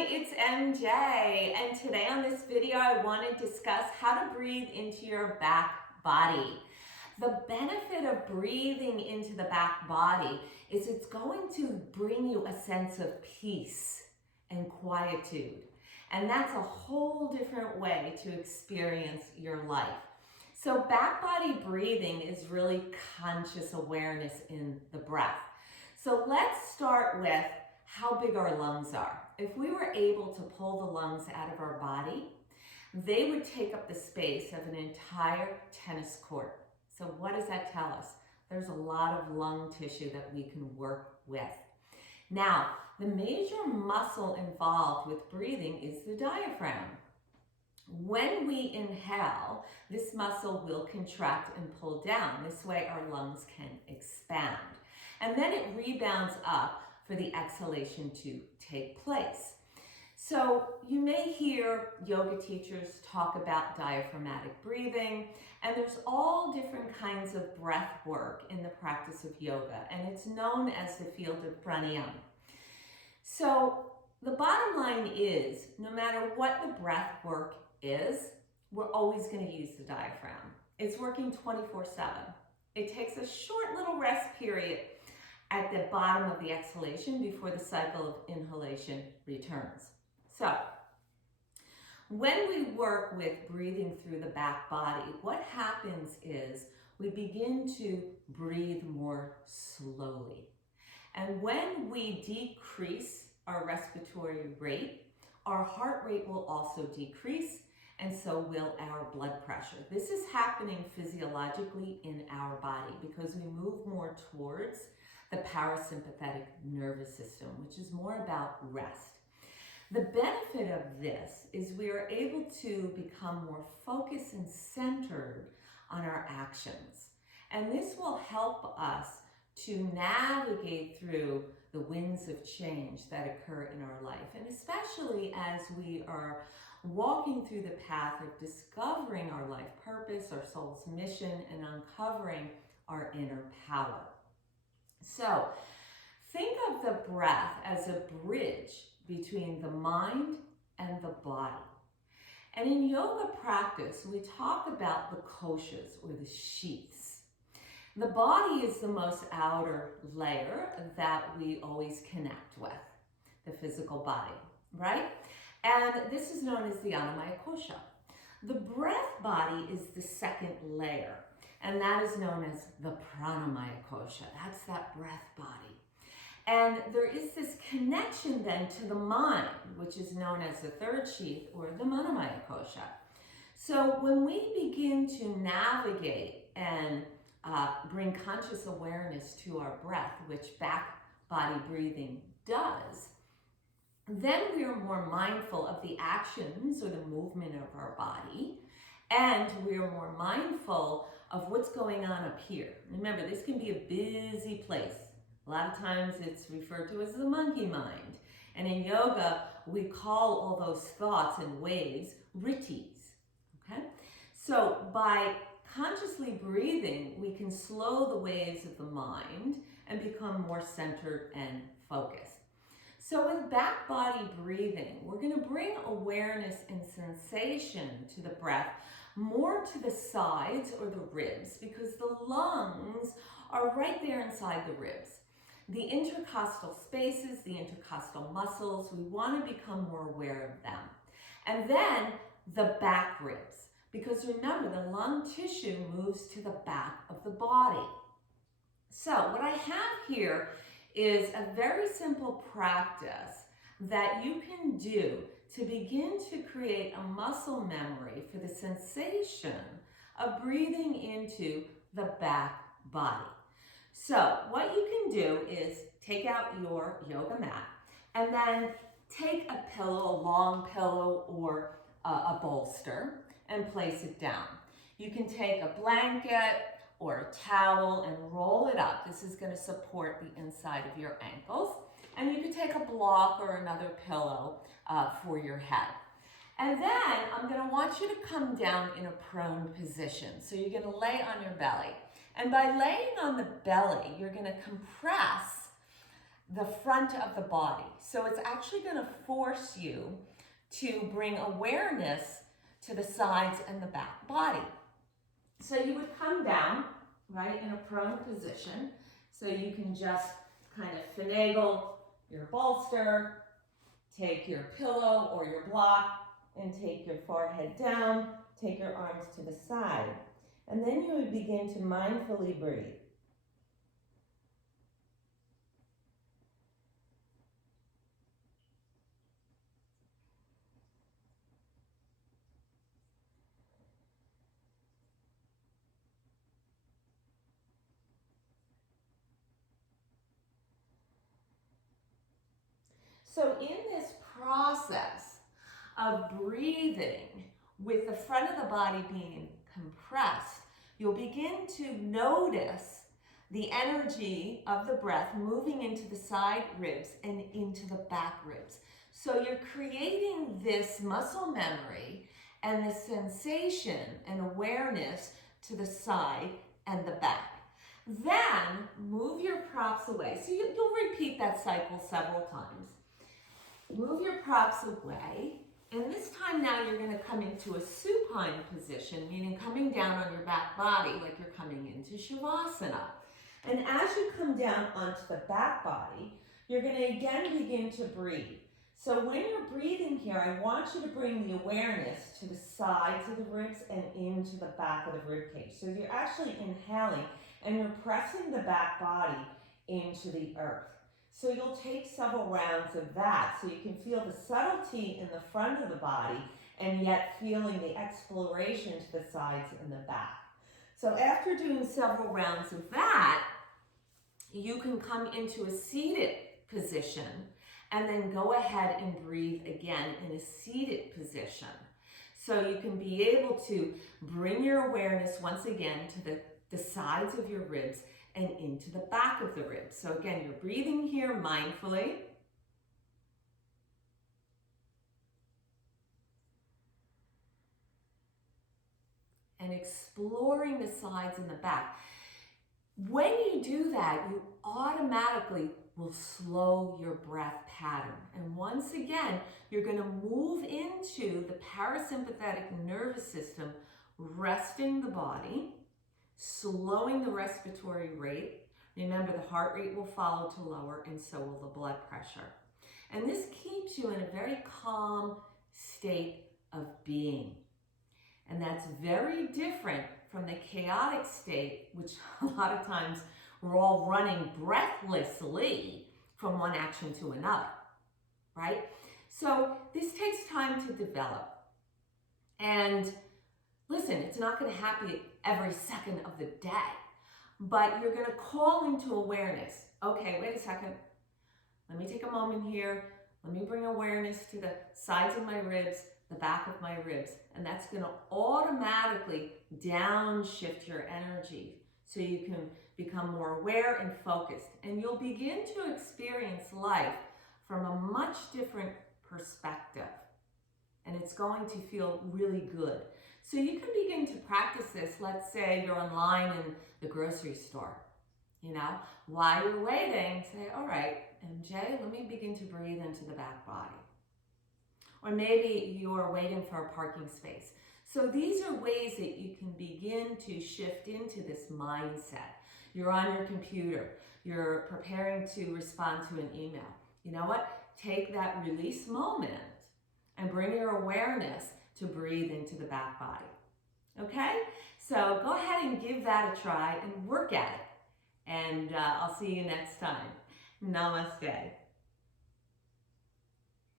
it's MJ, and today on this video I want to discuss how to breathe into your back body. The benefit of breathing into the back body is it's going to bring you a sense of peace and quietude, and that's a whole different way to experience your life. So back body breathing is really conscious awareness in the breath. So let's start with how big our lungs are. If we were able to pull the lungs out of our body, they would take up the space of an entire tennis court. So what does that tell us? There's a lot of lung tissue that we can work with. Now, the major muscle involved with breathing is the diaphragm. When we inhale, this muscle will contract and pull down. This way our lungs can expand. And then it rebounds up for the exhalation to take place. So you may hear yoga teachers talk about diaphragmatic breathing, and there's all different kinds of breath work in the practice of yoga, and it's known as the field of pranayama. So the bottom line is, no matter what the breath work is, we're always going to use the diaphragm. It's working 24/7. It takes a short little rest period at the bottom of the exhalation before the cycle of inhalation returns. So, when we work with breathing through the back body, what happens is we begin to breathe more slowly. And when we decrease our respiratory rate, our heart rate will also decrease, and so will our blood pressure. This is happening physiologically in our body because we move more towards the parasympathetic nervous system, which is more about rest. The benefit of this is we are able to become more focused and centered on our actions. And this will help us to navigate through the winds of change that occur in our life. And especially as we are walking through the path of discovering our life purpose, our soul's mission, and uncovering our inner power. So think of the breath as a bridge between the mind and the body. And in yoga practice, we talk about the koshas, or the sheaths. The body is the most outer layer that we always connect with, the physical body, right? And this is known as the Annamaya Kosha. The breath body is the second layer, and that is known as the Pranamaya Kosha. That's that breath body. And there is this connection then to the mind, which is known as the third sheath, or the Manomaya Kosha. So when we begin to navigate and bring conscious awareness to our breath, which back body breathing does, then we are more mindful of the actions or the movement of our body, and we are more mindful of what's going on up here. Remember, this can be a busy place. A lot of times it's referred to as the monkey mind. And in yoga, we call all those thoughts and waves rittis, okay? So by consciously breathing, we can slow the waves of the mind and become more centered and focused. So with back body breathing, we're going to bring awareness and sensation to the breath more to the sides or the ribs, because the lungs are right there inside the ribs. The intercostal spaces, the intercostal muscles, we want to become more aware of them. And then the back ribs, because remember, the lung tissue moves to the back of the body. So what I have here is a very simple practice that you can do to begin to create a muscle memory for the sensation of breathing into the back body. So what you can do is take out your yoga mat and then take a pillow, a long pillow, or a bolster, and place it down. You can take a blanket or a towel and roll it up. This is going to support the inside of your ankles. And you can take a block or another pillow for your head. And then I'm going to want you to come down in a prone position. So you're going to lay on your belly. And by laying on the belly, you're going to compress the front of the body. So it's actually going to force you to bring awareness to the sides and the back body. So you would come down, right, in a prone position. So you can just kind of finagle your bolster, take your pillow or your block, and take your forehead down, take your arms to the side. And then you would begin to mindfully breathe. So in this process of breathing with the front of the body being compressed, you'll begin to notice the energy of the breath moving into the side ribs and into the back ribs. So you're creating this muscle memory and this sensation and awareness to the side and the back. Then move your props away. So you'll repeat that cycle several times. Move your props away, and this time now you're going to come into a supine position, meaning coming down on your back body like you're coming into Shavasana. And as you come down onto the back body, you're going to again begin to breathe. So when you're breathing here, I want you to bring the awareness to the sides of the ribs and into the back of the rib cage. So you're actually inhaling and you're pressing the back body into the earth. So you'll take several rounds of that so you can feel the subtlety in the front of the body and yet feeling the exploration to the sides and the back. So after doing several rounds of that, you can come into a seated position and then go ahead and breathe again in a seated position. So you can be able to bring your awareness once again to the sides of your ribs and into the back of the ribs. So again, you're breathing here mindfully. And exploring the sides and the back. When you do that, you automatically will slow your breath pattern. And once again, you're going to move into the parasympathetic nervous system, resting the body, slowing the respiratory rate. Remember, the heart rate will follow to lower, and so will the blood pressure. And this keeps you in a very calm state of being. And that's very different from the chaotic state, which a lot of times we're all running breathlessly from one action to another, right? So this takes time to develop. And listen, it's not going to happen every second of the day, but you're going to call into awareness. Okay, wait a second. Let me take a moment here. Let me bring awareness to the sides of my ribs, the back of my ribs, and that's going to automatically downshift your energy so you can become more aware and focused, and you'll begin to experience life from a much different perspective, and it's going to feel really good. So you can begin to practice this. Let's say you're online in the grocery store, while you're waiting, say, all right, MJ, let me begin to breathe into the back body. Or maybe you're waiting for a parking space. So these are ways that you can begin to shift into this mindset. You're on your computer. You're preparing to respond to an email. You know what? Take that release moment and bring your awareness to breathe into the back body. Okay? So go ahead and give that a try and work at it. And I'll see you next time. Namaste.